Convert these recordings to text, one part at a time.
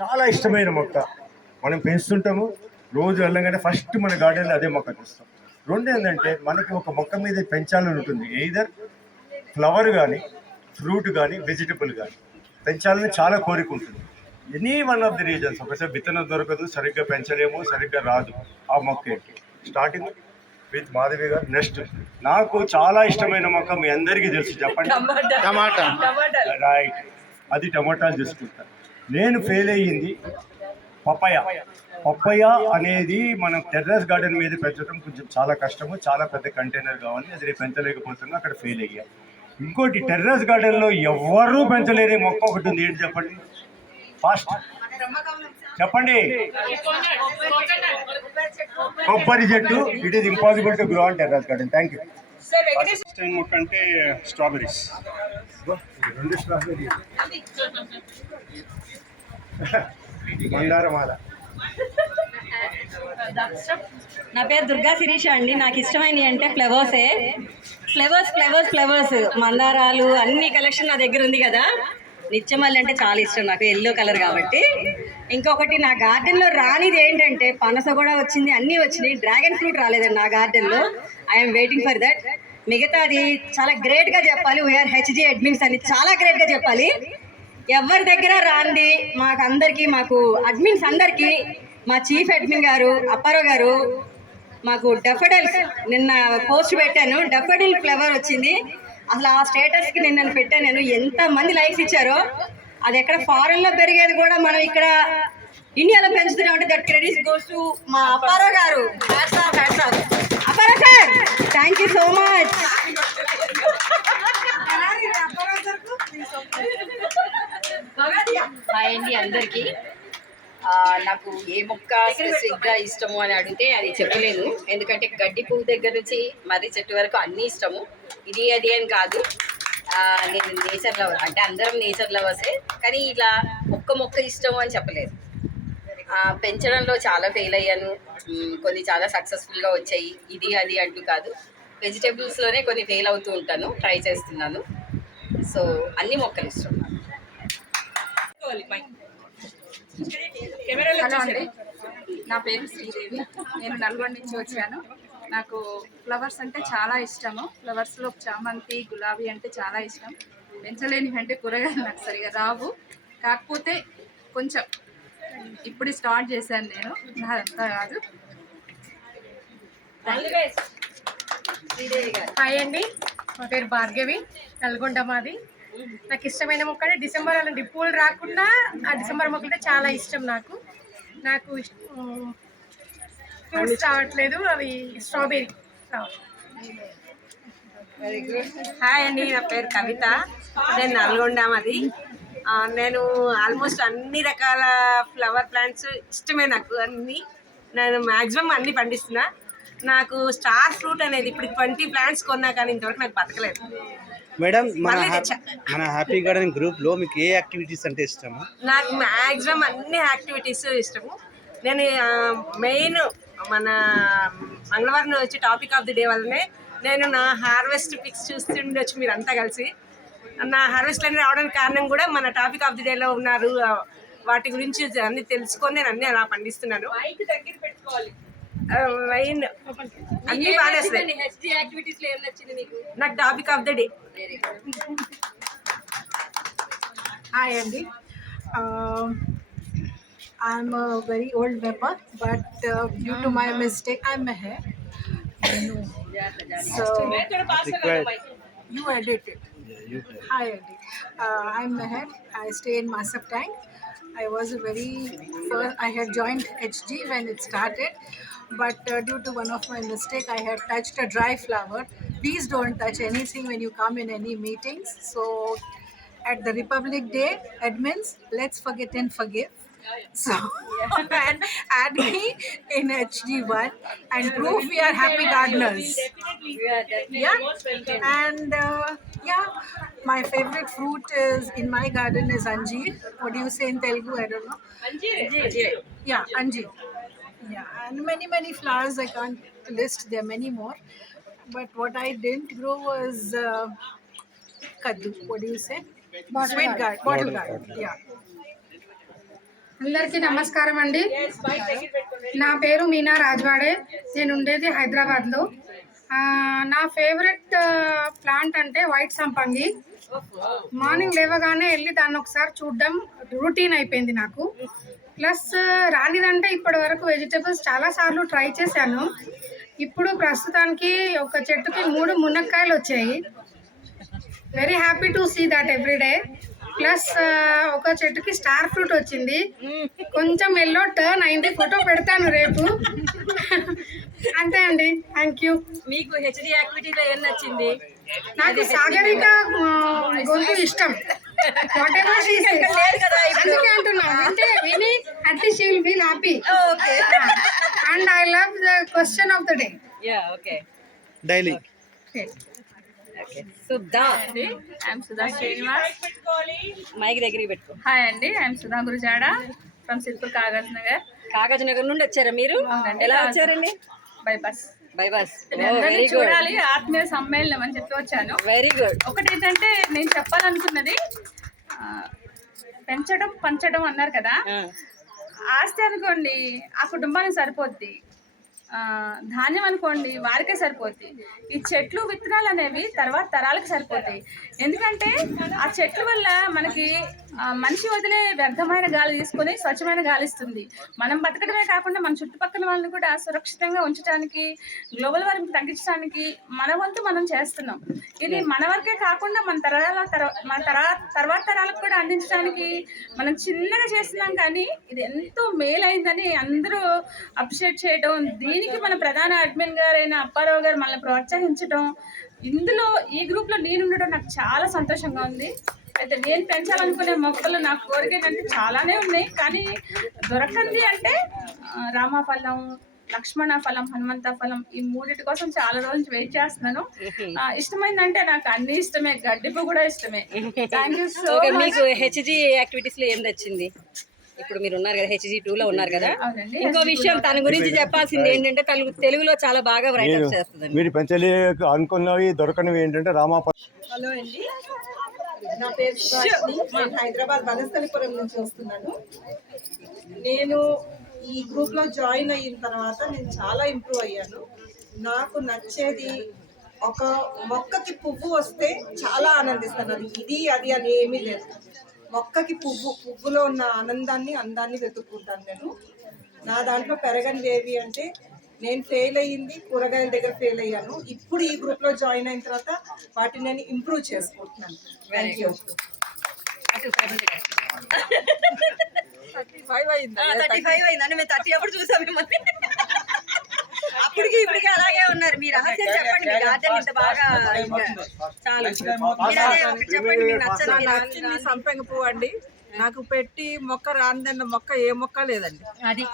చాలా ఇష్టమైన మొక్క. మనం పెంచుతుంటాము రోజు వెళ్ళగానే ఫస్ట్ మన గార్డెన్లో అదే మొక్క తెస్తాం. రెండు ఏంటంటే మనకి ఒక మొక్క మీద పెంచాలని ఉంటుంది. ఎయిదర్ ఫ్లవర్ కానీ ఫ్రూట్ కానీ వెజిటబుల్ కానీ పెంచాలని చాలా కోరిక ఉంటుంది. Any one of the reasons ఒకసారి విత్తనం దొరకదు సరిగ్గా పెంచలేము సరిగ్గా రాదు. ఆ మొక్క ఏంటి? స్టార్టింగ్ విత్ మాధవి గారు నెక్స్ట్ నాకు చాలా ఇష్టమైన మొక్క మీ అందరికీ తెలుసు చెప్పండి. టమాటా. రైట్ అది టమాటాలు చేసుకుంటాను నేను ఫెయిల్ అయ్యింది. పప్పయ పప్పయ అనేది మనం టెర్రస్ గార్డెన్ మీద పెంచడం కొంచెం చాలా కష్టము చాలా పెద్ద కంటైనర్ కావాలి. అది నేను పెంచలేకపోతున్నా అక్కడ ఫెయిల్ అయ్యా. ఇంకోటి టెర్రస్ గార్డెన్లో ఎవరూ పెంచలేని మొక్క ఒకటి ఉంది. ఏంటి చెప్పండి? ఫాస్ట్ చెప్పండి. కొబ్బరి చెట్టు. It is impossible to grow on terrace garden thank you time మొక్క అంటే స్ట్రాబెరీస్ రెండు స్ట్రాబెర్రీ మందారమాల నా పేరు దుర్గా శిరీష అండి. నాకు ఇష్టమైనవి అంటే ఫ్లవర్సే ఫ్లవర్స్ ఫ్లవర్స్ ఫ్లవర్స్ మందారాలు అన్ని కలెక్షన్ నా దగ్గర ఉంది కదా. నిత్యమల్లి అంటే చాలా ఇష్టం నాకు. ఎల్లో కలర్ కాబట్టి. ఇంకొకటి నా గార్డెన్లో రానిది ఏంటంటే పనస కూడా వచ్చింది. అన్నీ వచ్చినాయి. డ్రాగన్ ఫ్రూట్ రాలేదండి నా గార్డెన్లో ఐఎమ్ వెయిటింగ్ ఫర్ దట్ మిగతాది చాలా గ్రేట్గా చెప్పాలి. వీఆర్ హెచ్జీ అడ్మిన్స్ అని. చాలా గ్రేట్గా చెప్పాలి. ఎవరి దగ్గర రాంది? మాకు అందరికీ మాకు అడ్మిన్స్ అందరికీ మా చీఫ్ అడ్మిన్ గారు అప్పారావు గారు మాకు డఫడల్స్ నిన్న పోస్ట్ పెట్టాను. డెఫడిల్ ఫ్లవర్ వచ్చింది. అసలు ఆ స్టేటస్కి నిన్న పెట్టాను నేను. ఎంత మంది లైక్స్ ఇచ్చారో అది ఎక్కడ ఫారెన్లో పెరిగేది కూడా మనం ఇక్కడ ఇండియాలో పెంచుతున్నాం అంటే దట్ క్రెడిట్ గోస్ టు మా అప్పారావు గారు. Hats off hats off Apparao sir thank you so much hi అండి అందరికీ. నాకు ఏ మొక్క స్పెసిఫిక్గా ఇష్టము అని అడిగితే అది చెప్పలేను ఎందుకంటే గడ్డి పువ్వు దగ్గర నుంచి మర్రి చెట్టు వరకు అన్నీ ఇష్టము. ఇది అది అని కాదు. నేను నేచర్ లవర్. అంటే అందరం నేచర్ లవర్సే. కానీ ఇలా ఒక్క మొక్క ఇష్టము అని చెప్పలేదు. పెంచడంలో చాలా ఫెయిల్ అయ్యాను. కొన్ని చాలా సక్సెస్ఫుల్గా వచ్చాయి. ఇది అది అంటూ కాదు. వెజిటేబుల్స్లోనే కొన్ని ఫెయిల్ అవుతూ ఉంటాను. ట్రై చేస్తున్నాను. సో అన్ని మొక్కలు ఇష్టం నాకు. హలో అండి. నా పేరు శ్రీదేవి. నేను నల్గొండ నుంచి వచ్చాను. నాకు ఫ్లవర్స్ అంటే చాలా ఇష్టము. ఫ్లవర్స్లో చామంతి గులాబీ అంటే చాలా ఇష్టం. పెంచలేనివి అంటే కూరగాయలు నాకు సరిగా రావు. కాకపోతే కొంచెం ఇప్పుడు స్టార్ట్ చేశాను నేను. నాదంతా కాదు. హాయ్ అండి. మా పేరు భార్గవి. నల్గొండ మాది. నాకు ఇష్టమైన మొక్క అంటే డిసెంబర్ అలాంటి పూలు రాకుండా ఆ డిసెంబర్ మొక్కలు చాలా ఇష్టం నాకు. నాకు ఫ్రూట్స్ రావట్లేదు అవి స్ట్రాబెరీ హాయ్ అండి నా పేరు కవిత. నేను నల్గొండ మాది. నేను ఆల్మోస్ట్ అన్ని రకాల ఫ్లవర్ ప్లాంట్స్ ఇష్టమే నాకు అన్ని. నేను మ్యాక్సిమం అన్ని పండిస్తున్నా. నాకు స్టార్ ఫ్రూట్ అనేది ఇప్పుడు ట్వంటీ ప్లాంట్స్ కొన్నా కానీ ఇంతవరకు నాకు బతకలేదు. మేడం మన. మన హ్యాపీ గార్డెన్ గ్రూప్లో మీకు ఏ యాక్టివిటీస్ అంటే ఇష్టము? నాకు మ్యాక్సిమం అన్ని యాక్టివిటీస్ ఇష్టము. నేను మెయిన్ మన మంగళవారం వచ్చే టాపిక్ ఆఫ్ ది డే వల్లనే నేను నా హార్వెస్ట్ పిక్స్ చూస్తుండొచ్చు మీరంతా కలిసి. నా హార్వెస్ట్ అన్ని రావడానికి కారణం కూడా మన టాపిక్ ఆఫ్ ది డేలో ఉన్నారు వాటి గురించి అన్ని తెలుసుకొని నేను అన్ని అలా పండిస్తున్నాను. మెయిన్ అన్ని బాగా వస్తాయి యాక్టివిటీస్లో ఏం నచ్చింది మీకు నాకు topic of the day hi అండి I'm very old member but uh, due to my mistake I'm ahead so required you edited Hi, Andy. Uh, I'm Meher. I stay in Masap Tank. I was a very first, I had joined HG when it started, but uh, due to one of my mistake, I had touched a dry flower. Please don't touch anything when you come in any meetings. So, at the Republic Day, admins, let's forget and forgive. So, and add me in HD1 and prove we are happy gardeners. Yeah, and uh, yeah, my favorite fruit is in my garden is anjeer. What do you say in Telugu? I don't know. Anjeer. Yeah, anjeer. Yeah, and many many flowers. I can't list. There are many more, but what I didn't grow was uh, kaddu. What do you say? Sweet gourd, bottle gourd. Yeah. అందరికీ నమస్కారం అండి నా పేరు మీనా రాజ్వాడే నేను ఉండేది హైదరాబాద్లో ఆ, నా ఫేవరెట్ ప్లాంట్ అంటే వైట్ సంపంగి మార్నింగ్ లేవగానే వెళ్ళి దాన్ని ఒకసారి చూడడం రూటీన్ అయిపోయింది నాకు ప్లస్ రానిదంటే ఇప్పటి వరకు వెజిటేబుల్స్ చాలా సార్లు ట్రై చేశాను. ఇప్పుడు ప్రస్తుతానికి ఒక చెట్టుకి మూడు మునక్కాయలు వచ్చాయి. Very happy to see that every day plus ఒక చెట్టుకి స్టార్ ఫ్రూట్ వచ్చింది. కొంచెం ఎల్లో టర్న్ అయింది. ఫోటో పెడతాను రేపు. అంతే అండి. థ్యాంక్ యూ మీకు హెచ్డి యాక్టివిటీలో ఏం నచ్చింది? నాకు సాగరిక గొంతు ఇష్టం. అందుకే అంటున్నా విని at least will happy okay. And I love the question of the day yeah okay daily okay Sudha I'm Sudha Srinivas mike దగ్గరికి పెట్టుకో. హాయ్ అండి ఐఎమ్ సుధా గురుజాడ ఫ్రమ్ సిర్పూర్ కాగజ్ నగర్ కాగజ్ నగర్ నుండి వచ్చారా మీరు? ఎలా వచ్చారండి? Bypass by bus very good చూడాలి. ఆత్మీయ సమ్మేళనం అని చెప్పి వచ్చాను. వెరీ గుడ్ ఒకటి ఏంటంటే నేను చెప్పాలనుకున్నది పెంచడం పంచడం అన్నారు కదా. ఆస్తి అనుకోండి ఆ కుటుంబానికి సరిపోద్ది. ఆ, ధాన్యం అనుకోండి వారికే సరిపోద్ది. ఈ చెట్లు విత్తనాలు అనేవి తర్వాత తరాలకు సరిపోతాయి. ఎందుకంటే ఆ చెట్ల వల్ల మనకి మనిషి వదిలే వ్యర్థమైన గాలి తీసుకొని స్వచ్ఛమైన గాలి ఇస్తుంది. మనం బతకడమే కాకుండా మన చుట్టుపక్కల వాళ్ళని కూడా సురక్షితంగా ఉంచడానికి గ్లోబల్ వార్మింగ్ తగ్గించడానికి మన వంతు మనం చేస్తున్నాం. ఇది మన వరకే కాకుండా మన తరాల మన తరా తర్వాత తరాలకు కూడా అందించడానికి మనం చిన్నగా చేస్తున్నాం కానీ ఇది ఎంతో మేలైందని అందరూ అప్రిషియేట్ చేయడం దీనికి మన ప్రధాన అడ్మిన్ గారైన అప్పారావు గారు మనల్ని ప్రోత్సహించడం ఇందులో ఈ గ్రూప్లో నేను ఉండడం నాకు చాలా సంతోషంగా ఉంది. అయితే నేను పెంచాలనుకునే మొక్కలు నా కోరిక ఏంటంటే చాలానే ఉన్నాయి. కానీ దొరకంది అంటే రామఫలం లక్ష్మణ ఫలం హనుమంత ఫలం ఈ మూడింటి కోసం చాలా రోజుల నుంచి వెయిట్ చేస్తున్నాను. ఇష్టమైందంటే నాకు అన్ని ఇష్టమే గడ్డిపు కూడా ఇష్టమే. థ్యాంక్ యూ సో మీకు హెచ్జి యాక్టివిటీస్లో ఏం నచ్చింది? ఇప్పుడు మీరు ఉన్నారు కదా హెచ్జి టూ లో ఉన్నారు కదా. ఇంకో విషయం తన గురించి చెప్పాల్సింది ఏంటంటే తెలుగు తెలుగులో చాలా బాగా రైటప్ చేస్తుంది మీరు పెంచలేక అనుకున్నవి దొరకనివి ఏంటంటే రామాప హలో అండి. నా పేరు నేను హైదరాబాద్ వనస్థలిపురం నుంచి వస్తున్నాను. నేను ఈ గ్రూప్లో జాయిన్ అయిన తర్వాత నేను చాలా ఇంప్రూవ్ అయ్యాను. నాకు నచ్చేది ఒక మొక్కకి పువ్వు వస్తే చాలా ఆనందిస్తాను. అది ఇది అది అని ఏమీ లేదు. మొక్కకి పువ్వు పువ్వులో ఉన్న ఆనందాన్ని అందాన్ని వెతుక్కుంటాను నేను. నా దాంట్లో పెరగని వేవి అంటే నేను ఫెయిల్ అయ్యింది కూరగాయల దగ్గర ఫెయిల్ అయ్యాను. ఇప్పుడు ఈ గ్రూప్లో జాయిన్ అయిన తర్వాత వాటిని నేను ఇంప్రూవ్ చేసుకుంటున్నాను. థ్యాంక్ యూ థర్టీ ఫైవ్ అయిందా థర్టీ ఫైవ్ అయిందండి మేము థర్టీ అప్పుడు చూసాం మిమ్మల్ని. అప్పటికి ఇప్పటికి అలాగే ఉన్నారు. మీరు రహస్యం చెప్పండి మీ గార్డెన్ ఇంత బాగా ఇంకా చాలు. మీరు అదే ఒకటి చెప్పండి మీకు నచ్చదు మీ నచ్చింది సంపెంగ పువ్వు అండి. నాకు పెట్టి మొక్క రాందన్న మొక్క ఏ మొక్క లేదండి. అది.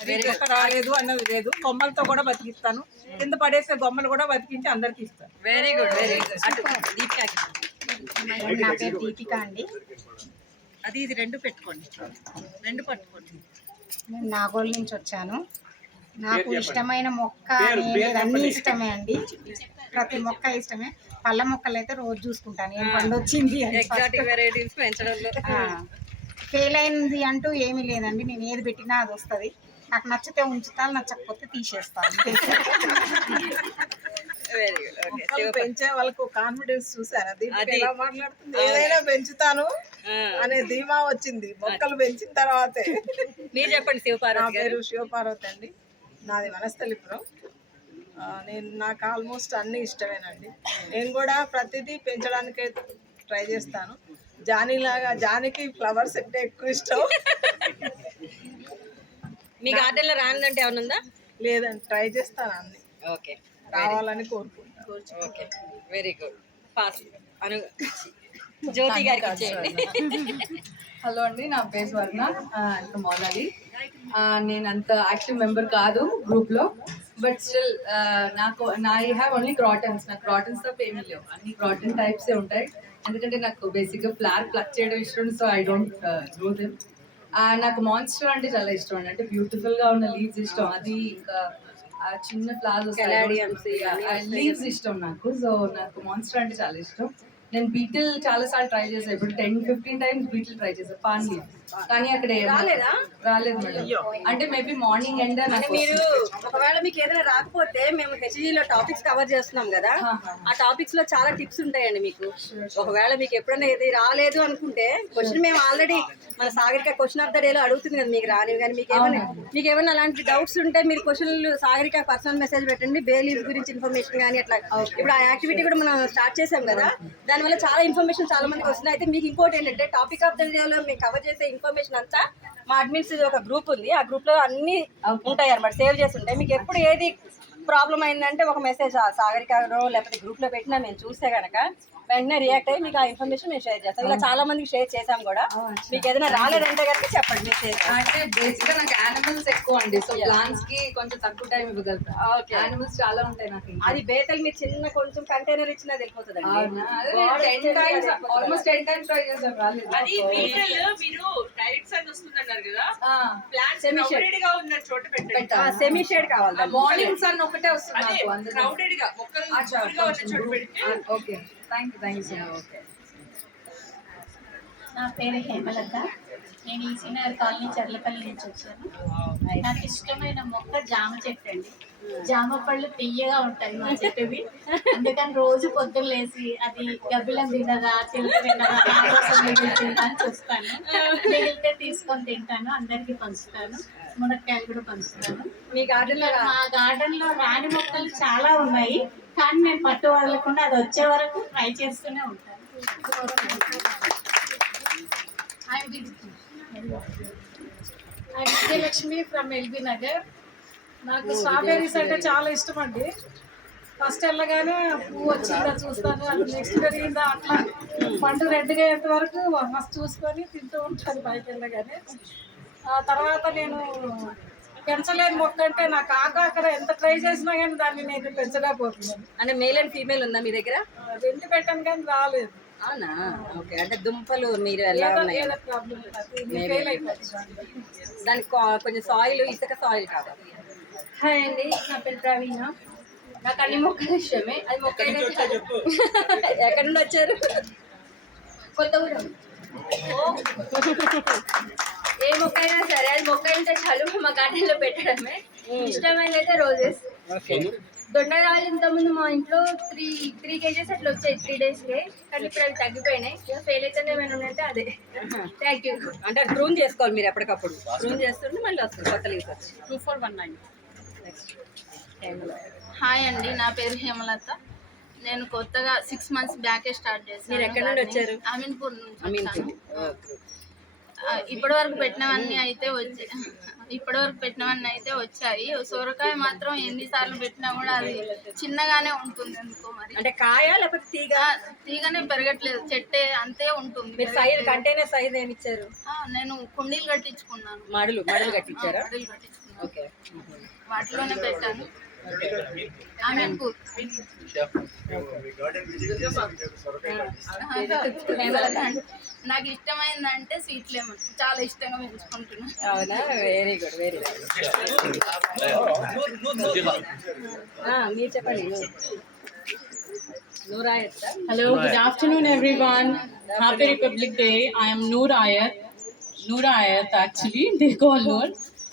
అది మొక్క రాలేదు అన్నది లేదు. కొమ్మలతో కూడా బతికిస్తాను. కింద పడేసే బొమ్మలు కూడా బతికించి అందరికి ఇస్తాను. వెరీ గుడ్ వెరీ గుడ్ అటు దీపికాకి నా పేరు దీపిక అండి. అది ఇది రెండు పెట్టుకోండి. రెండు పట్టుకోండి. నేను నాగోల్ నుంచి వచ్చాను. నాకు ఇష్టమైన మొక్క అనేది అన్ని ఇష్టమే అండి. ప్రతి మొక్క ఇష్టమే. పళ్ళ మొక్కలు అయితే రోజు చూసుకుంటాను. ఏం పండు వచ్చింది ఫెయిల్ అయింది అంటూ ఏమీ లేదండి. నేను ఏది పెట్టినా అది వస్తుంది. నాకు నచ్చితే ఉంచుతాను నచ్చకపోతే తీసేస్తాను వెరీ గుడ్ ఓకే మొక్కలు పెంచే వాళ్ళకు కాన్ఫిడెన్స్ చూసారా? దీనికి అది. ఎలా మాట్లాడుతుంది? ఏదైనా పెంచుతాను అనే ధీమా వచ్చింది. మొక్కలు పెంచిన తర్వాతే. మీరు చెప్పండి శివపార్వతి గారు పేరు శివపార్వతి అండి. నాది వనస్థలిపురం. నేను నాకు ఆల్మోస్ట్ అన్ని ఇష్టమేనండి. నేను కూడా ప్రతిదీ పెంచడానికే ట్రై చేస్తాను. జానీలాగా జానీకి ఫ్లవర్స్ అంటే ఎక్కువ ఇష్టం. మీ గార్డెన్లో రానిదంటే ఏమైనా ఉందా లేదండి ట్రై చేస్తాను అన్ని. ఓకే. రావాలని కోరుకుంటాను okay. Very good. Pass. Anu Jyothi గారికి హలో అండి నా పేరు అంత మౌలాలి నేను అంత యాక్టివ్ మెంబర్ కాదు గ్రూప్లో బట్ స్టిల్ నాకు నా ఐ హ్యావ్ ఓన్లీ క్రాటన్స్ నాకు క్రాటన్స్ తప్ప ఏమీ లేవు. అన్ని క్రాటన్ టైప్సే ఉంటాయి. ఎందుకంటే నాకు బేసిక్గా ఫ్లవర్ ప్లక్ చేయడం ఇష్టం so I don't grow them నాకు మాన్స్టర్ అంటే చాలా ఇష్టం అండి. అంటే బ్యూటిఫుల్గా ఉన్న లీవ్స్ ఇష్టం. అది ఇంకా చిన్న Caladiums లీవ్స్ ఇష్టం నాకు. సో నాకు మాన్స్టర్ అంటే చాలా ఇష్టం. నేను బీటిల్ చాలా సార్లు ట్రై చేశాను. ఇప్పుడు ten fifteen times beetle try చేశాను. పాన్ లీవ్స్ కానీ అక్కడ రాలేదా? రాలేదు మేడం. అంటే మేబీ మార్నింగ్ ఎండ్ అంటే మీరు ఒకవేళ మీకు ఏదైనా రాకపోతే మేము HG లో టాపిక్స్ కవర్ చేస్తున్నాం కదా. ఆ టాపిక్స్లో చాలా టిప్స్ ఉంటాయండి మీకు. ఒకవేళ మీకు ఎప్పుడైనా ఇది రాలేదు అనుకుంటే క్వశ్చన్ మేము ఆల్రెడీ మన Sagarika question of the day లో అడుగుతుంది కదా మీకు రానివి కానీ మీకు ఏమైనా మీకు ఏమైనా అలాంటి డౌట్స్ ఉంటే మీరు క్వశ్చన్లు సాగరిక పర్సనల్ మెసేజ్ పెట్టండి. బేలీవ్ గురించి ఇన్ఫర్మేషన్ కానీ అట్లా. ఇప్పుడు ఆ యాక్టివిటీ కూడా మనం స్టార్ట్ చేసాం కదా. దానివల్ల చాలా ఇన్ఫర్మేషన్ చాలా మందికి వస్తున్నాయి. అయితే మీకు ఇంకోటి ఏంటంటే టాపిక్ ఆఫ్ ద డే లో మేము కవర్ చేసే ఇన్ఫర్మేషన్ అంతా మా అడ్మిన్స్ ఒక గ్రూప్ ఉంది. ఆ గ్రూప్లో అన్ని ఉంటాయి అనమాట సేవ్ చేసి ఉంటాయి. మీకు ఎప్పుడు ఏది ప్రాబ్లం అయిందంటే ఒక మెసేజ్ సాగరికలో లేకపోతే గ్రూప్లో పెట్టినా మేము చూస్తే కనుక వెంటనే రియాక్ట్ అయ్యి మీకు ఆ ఇన్ఫర్మేషన్ మేము షేర్ చేస్తాం. ఇలా చాలా మందికి షేర్ చేసాం కూడా. మీకు ఏదైనా రాలేదంటే కనుక చెప్పండి అంటే బేసిక్గా నాకు యానిమల్స్ ఎక్కువ అండి. సో ప్లాంట్స్కి కొంచెం తక్కువ టైం ఇవ్వగలుగుతా. యానిమల్స్ చాలా ఉంటాయి నాకు. అది బేతలు మీరు చిన్న కొంచెం కంటైనర్ ఇచ్చినా వెళ్ళిపోతుంది ఆల్మోస్ట్ టెన్ టైమ్స్ ట్రై రాలేదు. అది మీరు డైరెక్ట్ వస్తుందన్నారు కదా. shade. క్రౌడెడ్గా ఉన్న చోట పెట్టండి. సెమీ షేడ్ కావాలి. మార్నింగ్ సన్ ఒకటే వస్తుంది. క్రౌడెడ్గా మొక్కలు ఉన్న చోట. పెడితే okay. Thank you thank you much నా పేరు హేమలత. నేను ఈ సీనియర్ కాలనీ చర్లపల్లి నుంచి వచ్చాను. నాకు ఇష్టమైన మొక్క జామ చెట్టు అండి. జామ పళ్ళు తీయగా ఉంటాయి మా చెట్టువి. అందుకని రోజు పొద్దున్న లేసి అది గబ్బిలం తినదా చిలుక అని చూస్తాను. మిగిలితే తీసుకొని తింటాను అందరికీ పంచుతాను. మునక్కాయలు కూడా పంచుతాను. మీ గార్డెన్లో మా గార్డెన్లో రాని మొక్కలు చాలా ఉన్నాయి. కానీ నేను పట్టు వదలకుండా అది వచ్చే వరకు ట్రై చేస్తూనే ఉంటాను విజయలక్ష్మి ఫ్రమ్ ఎల్బీ నగర్. నాకు స్ట్రాబెర్రీస్ అంటే చాలా ఇష్టం అండి. ఫస్ట్ వెళ్ళగానే పువ్వు వచ్చిందా చూస్తాను. అది నెక్స్ట్ పెరిగిందా అట్లా. పండు రెడ్గా అయ్యేంత వరకు ఫస్ట్ చూసుకొని తింటూ ఉంటాను బయట వెళ్ళగానే. ఆ తర్వాత నేను పెంచలేని మొక్క అంటే నాకు ఆకాకర ఎంత ట్రై చేసినా కానీ దాన్ని నేను పెంచలేకపోతున్నాను. అంటే మేల్ అండ్ ఫీమేల్ ఉందా మీ దగ్గర? రెండు పెట్టాను కానీ రాలేదు. అవునా? ఓకే అంటే దుంపలు మీరు ఎలా ఉన్నాయి. దానికి కొంచెం సాయిల్ ఇసుక సాయిల్ కావాలి హాయ్ అండి నా పేరు ప్రవీణ. నాకు అన్ని మొక్కలు ఇష్టమే. అది మొక్క ఎక్కడి నుండి వచ్చారు? కొత్తగూడెం ఏ మొక్క అయినా సరే అది మొక్క అయితే చాలు మా గార్డెన్లో పెట్టడమే. ఇష్టమైనది అయితే రోజెస్. దొండరాలు ఇంతకుముందు మా ఇంట్లో త్రీ త్రీ కేజెస్ అట్లా వచ్చాయి త్రీ డేస్కే. కానీ ఇప్పుడు అవి తగ్గిపోయినాయి. ఇక ఫెయిల్ అయితే ఏమైనా అదే. థ్యాంక్ యూ అంటే ప్రూన్ చేసుకోవాలి మీరు ఎప్పటికప్పుడు. ప్రూన్ చేస్తుంటే మళ్ళీ వస్తుంది కొత్త లీవ్స్ వచ్చి. Two four one nine hi అండి నా పేరు హేమలత. నేను కొత్తగా సిక్స్ మంత్స్ బ్యాకే స్టార్ట్ చేశాను. మీరు ఎక్కడి నుండి వచ్చారు? అమీన్పూర్ నుంచి ఇప్పటి వరకు పెట్టినవన్నీ అయితే వచ్చి ఇప్పటి వరకు పెట్టినవన్నీ అయితే వచ్చాయి. సొరకాయ మాత్రం ఎన్నిసార్లు పెట్టినా కూడా అది చిన్నగానే ఉంటుంది ఎందుకో మరి. అంటే కాయ లేకపోతే తీగ? తీగనే పెరగట్లేదు. చెట్టే అంతే ఉంటుంది. మీరు సైజ్ కంటైనర్ సైజ్ ఏమి ఇచ్చారు? నేను కుండీలు కట్టించుకున్నాను. మడులు మడులు కట్టించారా? కుండీలు కట్టించుకున్నాను. ఓకే. వాటిలోనే పెట్టాను. అమీన్పూర్ గార్డెన్ విజిట్ చేసి మీకు సొరకాయ పండిస్తాను. హేమలత అంటే నాకు ఇష్టమైందంటే స్వీట్ లెమన్ చాలా ఇష్టంగా పెంచుకుంటున్నాను అవునా వెరీ గుడ్ వెరీ గుడ్ మీరు చెప్పండి నూరా ఎత్తా Hello, good afternoon, everyone. Happy Republic Day. I am Noor Ayat. Noor Ayat, actually, they call Noor.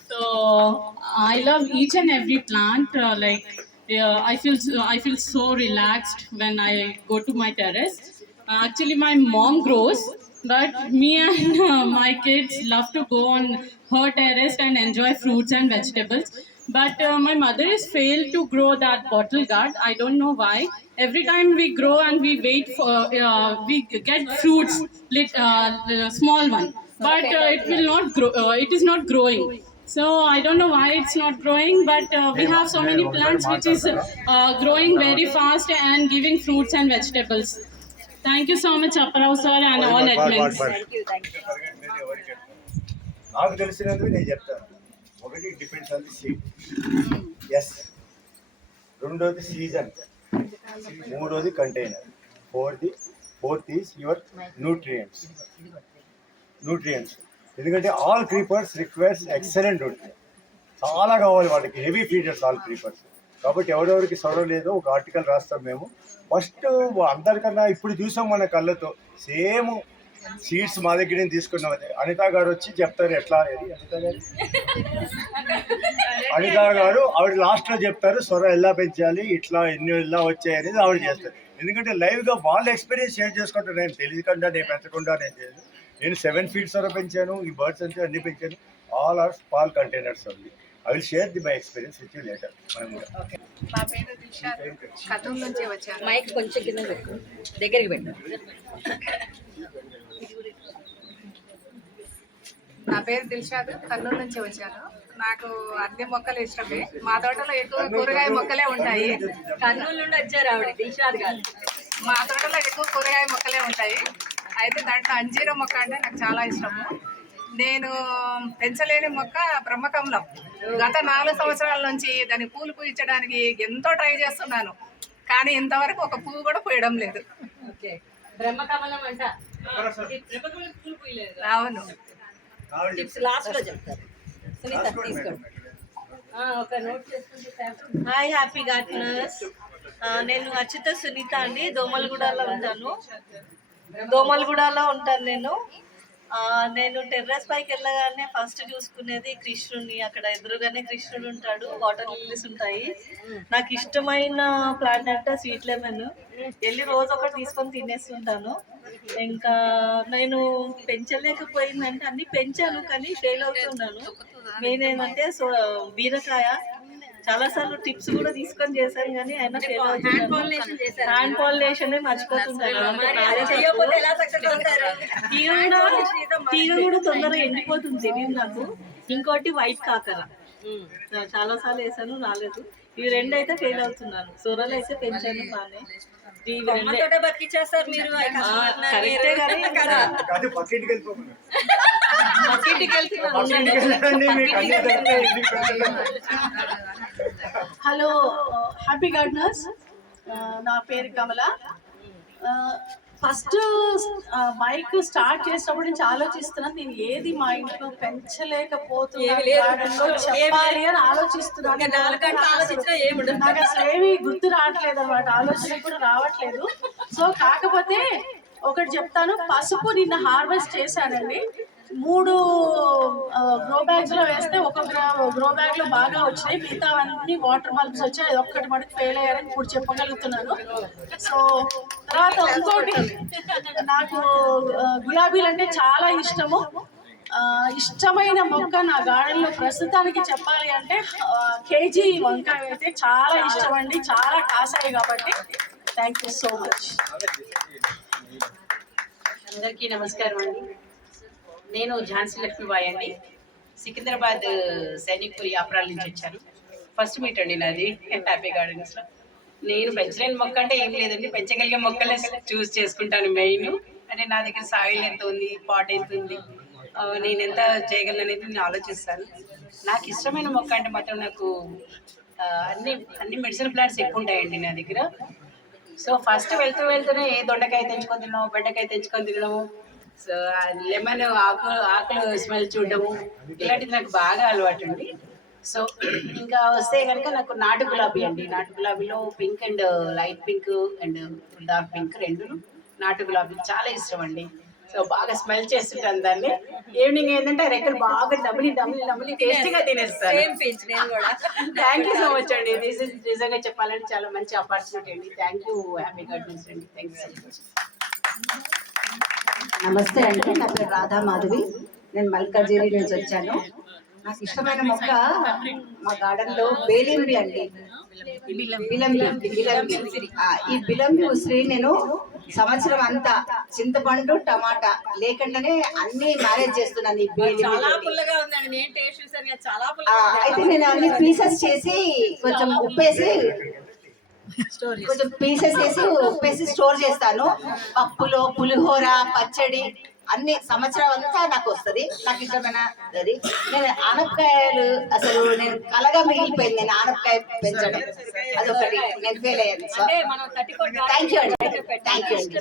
So I love each and every plant. Uh, like uh, I feel, I feel so relaxed when I go to my terrace. Uh, actually, my mom grows, but me and uh, my kids love to go on her terrace and enjoy fruits and vegetables. But uh, my mother has failed to grow that bottle gourd. I don't know why. Every time we grow and we wait for, uh, we get fruits, lit, uh, small one, but uh, it will not grow. Uh, it is not growing. So I don't know why it's not growing, but uh, we have so many plants which is uh, growing very fast and giving fruits and vegetables. Thank you so much, Apparao sir, and all వాడు, వాడు, admins. వాడు. Thank you thank you పరిగెట్టలేదు ఎవరికి. నాకు తెలిసినందుకు నేను చెప్తాను ఒకటి depends on the seeds రెండోది season మూడోది container ఫోర్ది fourth is your nutrients nutrients ఎందుకంటే ఆల్ క్రీపర్స్ రిక్వైర్స్ ఎక్సలెంట్ ఉంటుంది చాలా కావాలి వాళ్ళకి హెవీ ఫీడర్స్ ఆల్ క్రీపర్స్ కాబట్టి ఎవరెవరికి సొరవ లేదో ఒక ఆర్టికల్ రాస్తాం మేము. ఫస్ట్ అందరికన్నా ఇప్పుడు చూసాం మన కళ్ళతో సేమ్ సీడ్స్ మా దగ్గర నుంచి తీసుకున్నాం అదే. అనిత గారు వచ్చి చెప్తారు ఎట్లా ఏది అనిత గారు? అనిత గారు ఆవిడ లాస్ట్లో చెప్తారు సొర ఎలా పెంచాలి ఇట్లా ఎన్ని ఎలా వచ్చాయి అనేది ఆవిడ చేస్తారు. ఎందుకంటే లైవ్గా వాళ్ళ ఎక్స్పీరియన్స్ షేర్ చేసుకుంటారు. నేను తెలియకుండా నేను పెంచకుండా నేను తెలియదు నేను సెవెన్ ఫీట్ సొర పెంచాను ఈ బర్డ్స్ అంటే అన్ని పెంచాను. ఆల్ ఆర్ స్మాల్ కంటైనర్స్ ఉంది I will share the my experience with you later మనం కూడా. పేరు నుంచి వచ్చాను. మైక్ కొంచెం కింద పెట్టు. దగ్గరికి పెట్టు. నా పేరు దిల్షాద్. కర్నూలు నుంచి వచ్చాను. నాకు అన్ని మొక్కలు ఇష్టమే. మా తోటలో ఎక్కువ కూరగాయ మొక్కలే ఉంటాయి. కర్నూలు నుండి వచ్చారు ఆవిడ దిల్షాద్ గారు. మా తోటలో ఎక్కువ కూరగాయ మొక్కలే ఉంటాయి. అయితే దాంట్లో అంజీర మొక్క అంటే నాకు చాలా ఇష్టము. నేను పెంచలేని మొక్క బ్రహ్మకమలం. గత నాలుగు సంవత్సరాల నుంచి దాని పూలు పూయించడానికి ఎంతో ట్రై చేస్తున్నాను. కానీ ఇంతవరకు ఒక పువ్వు కూడా పూయడం లేదు. ఓకే. బ్రహ్మకమలం అంట. ఇది బ్రహ్మకమలం పూలు పూయలేదు. అవును. ఆవిడ టిప్స్ లాస్ట్లో చెప్తారు. సునీత తీసుకోండి ఆ, ఒక నోట్ చేసుకుంటే హాయ్ హ్యాపీ గార్డెనర్స్ నేను అచ్యుత సునీత అండి. దోమలగూడలో ఉంటాను. దోమలగూడలో ఉంటాను నేను. నేను టెర్రస్ పైకి వెళ్ళగానే ఫస్ట్ చూసుకునేది కృష్ణుడిని అక్కడ ఎదురుగానే కృష్ణుడు ఉంటాడు వాటర్ లిల్లీస్ ఉంటాయి. నాకు ఇష్టమైన ప్లాంట్ అంటే స్వీట్ లెమన్. వెళ్ళి రోజు ఒకటి తీసుకొని తినేస్తుంటాను ఇంకా నేను పెంచలేకపోయిందంటే అన్ని పెంచాను కానీ ఫెయిల్ అవుతున్నాను మెయిన్ ఏంటంటే సో బీరకాయ. చాలా సార్లు టిప్స్ కూడా తీసుకొని చేశాను కానీ అవుతున్నాను హ్యాండ్ పాలినేషన్ మర్చిపోతుంటాను తీగ కూడా తీగ కూడా తొందరగా ఎండిపోతుంది తెలియదు నాకు. ఇంకోటి వైట్ కాకర. చాలా సార్లు వేసాను రాలేదు. ఇవి రెండు అయితే ఫెయిల్ అవుతున్నాను. సొరలు అయితే పెంచాను బాగానే. బతికిచ్చేస్తారు మీరు. కరెక్టే కానీ కదా అది పక్కింటికి. హలో హ్యాపీ గార్డెనర్స్ నా పేరు కమల. ఫస్ట్ మైక్ స్టార్ట్ చేసినప్పుడు నుంచి ఆలోచిస్తున్నాను నేను ఏది మా ఇంట్లో పెంచలేకపోతున్నాను చెప్పాలి అని ఆలోచిస్తున్నాను నాకు అసలు ఏమి గుర్తు రావట్లేదు అనమాట ఆలోచన కూడా రావట్లేదు. సో కాకపోతే ఒకటి చెప్తాను పసుపు నిన్న హార్వెస్ట్ చేశానండి. మూడు గ్రో బ్యాగ్స్లో వేస్తే ఒక గ్రో బ్యాగ్లో బాగా వచ్చినాయి. మిగతా అన్ని వాటర్ బల్బ్స్ వచ్చాయి. అది ఒక్కటి మటుకు ఫెయిల్ అయ్యారని ఇప్పుడు చెప్పగలుగుతున్నాను. సో తర్వాత ఇంకోటి నాకు గులాబీలు అంటే చాలా ఇష్టము. ఇష్టమైన మొక్క నా గార్డెన్లో ప్రస్తుతానికి చెప్పాలి అంటే కేజీ వంకాయ అయితే చాలా ఇష్టం అండి చాలా కాసాయి కాబట్టి. థ్యాంక్ యూ సో మచ్ అందరికీ నమస్కారం అండి. నేను ఝాన్సీ లక్ష్మీబాయి అండి. సికింద్రాబాద్ సైనిక్పూర్ యాప్రాల నుంచి వచ్చాను. ఫస్ట్ మీట్ అండి నాది హ్యాపీ గార్డెన్స్లో నేను పెంచలేని మొక్క అంటే ఏం లేదండి పెంచగలిగే మొక్కలే చూస్ చేసుకుంటాను మెయిన్ అంటే నా దగ్గర సాయిల్ ఎంత ఉంది పాట్ ఎంత ఉంది నేను ఎంత చేయగలను అనేది నేను ఆలోచిస్తాను. నాకు ఇష్టమైన మొక్క అంటే మాత్రం నాకు అన్ని అన్ని మెడిసిన్ ప్లాంట్స్ ఎక్కువ ఉంటాయండి నా దగ్గర. సో ఫస్ట్ వెళ్తూ వెళ్తూనే ఏ దొండకాయ తెంచుకొని తినడం బెండకాయ తెంచుకొని తినడము సో లెమన్ ఆకు ఆకులు స్మెల్ చూడడము ఇలాంటిది నాకు బాగా అలవాటు అండి. సో ఇంకా వస్తే కనుక నాకు నాటు గులాబీ అండి. నాటు గులాబీలో pink and light pink and dark pink రెండు నాటు గులాబీ చాలా ఇష్టం అండి. సో బాగా స్మెల్ చేస్తుంటాను దాన్ని. ఈవినింగ్ ఏంటంటే రెక్కలు బాగా డబులి డబులి డబులి టేస్టీగా తినేస్తాను. నేను కూడా. థ్యాంక్ యూ సో మచ్ అండి. దిస్ ఇస్ నిజంగా చెప్పాలంటే చాలా మంచి ఆపర్చునిటీ అండి. థ్యాంక్ యూ హ్యాపీ గార్డెన్స్ అండి. థ్యాంక్ యూ సో మచ్ నమస్తే అండి నా పేరు రాధా మాధవి. నేను మల్కాజిరి నుంచి వచ్చాను. నాకు ఇష్టమైన మొక్క మా గార్డెన్లో బేలింబి అండి. బిలంబి. బిలంబి ఆ, ఈ బిలంబి ఉసిరి నేను సంవత్సరం అంతా చింతపండు టమాటా లేకుండానే అన్ని మేనేజ్ చేస్తున్నాను ఈ. అయితే నేను అన్ని పీసెస్ చేసి కొంచెం ఉప్పేసి కొంచెం పీసెస్ వేసి ఉప్పేసి స్టోర్ చేస్తాను. పప్పులో పులిహోర పచ్చడి అన్ని సంవత్సరం అంతా నాకు వస్తుంది. నాకు ఇష్టమైన అది. నేను ఆనపకాయలు అసలు నేను కలగా మిగిలిపోయింది. నేను ఆనపకాయ పెంచడం. అదొకటి. నేను ఫెయిల్ అయ్యాను. థ్యాంక్ యూ అండి. థ్యాంక్ యూ అండి.